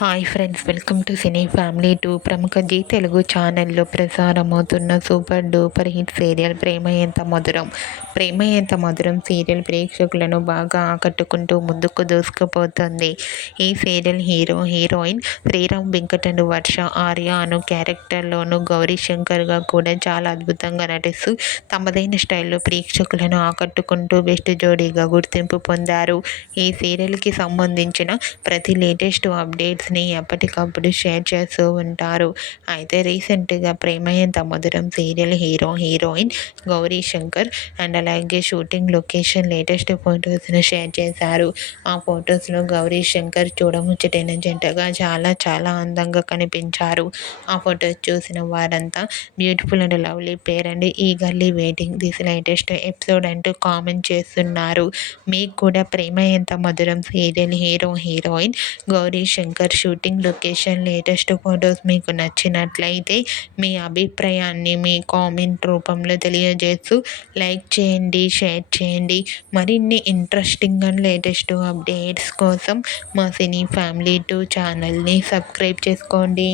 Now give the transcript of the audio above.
Hi friends, welcome to cine family 2. ప్రముఖ G Telugu ఛానల్లో ప్రసారమవుతున్న super duper hit serial ప్రేమ ఎంత మధురం. ప్రేమ ఎంత మధురం సీరియల్ ప్రేక్షకులను బాగా ఆకట్టుకుంటూ ముందుకు దూసుకుపోతుంది. ఈ serial heroine Sriram Venkat and Varsha Arya అను క్యారెక్టర్లోనూ గౌరీ శంకర్గా కూడా చాలా అద్భుతంగా నటిస్తూ తమదైన స్టైల్లో ప్రేక్షకులను ఆకట్టుకుంటూ బెస్ట్ జోడీగా గుర్తింపు పొందారు. ఈ సీరియల్కి సంబంధించిన ప్రతి లేటెస్ట్ అప్డేట్స్ని ఎప్పటికప్పుడు షేర్ చేస్తూ ఉంటారు. అయితే రీసెంట్గా ప్రేమ ఎంత మధురం serial heroine Gauri Shankar and అలాగే షూటింగ్ లొకేషన్ లేటెస్ట్ ఫొటోస్ను షేర్ చేశారు. ఆ ఫొటోస్లో గౌరీ శంకర్ చూడముచ్చటైన జంటగా చాలా చాలా అందంగా కనిపించారు. ఆ ఫొటోస్ చూసిన వారంతా beautiful and lovely pair and eagerly waiting this latest episode అంటూ కామెంట్ చేస్తున్నారు. మీకు కూడా ప్రేమ ఎంత మధురం serial heroine Gauri Shankar shooting location latest photos మీకు నచ్చినట్లయితే మీ అభిప్రాయాన్ని మీ కామెంట్ రూపంలో తెలియజేస్తూ లైక్ చేయండి, షేర్ చేయండి. మరిన్ని ఇంట్రెస్టింగ్ అండ్ లేటెస్ట్ అప్డేట్స్ కోసం మా సినీ ఫ్యామిలీ 2 ఛానల్ని సబ్స్క్రైబ్ చేసుకోండి.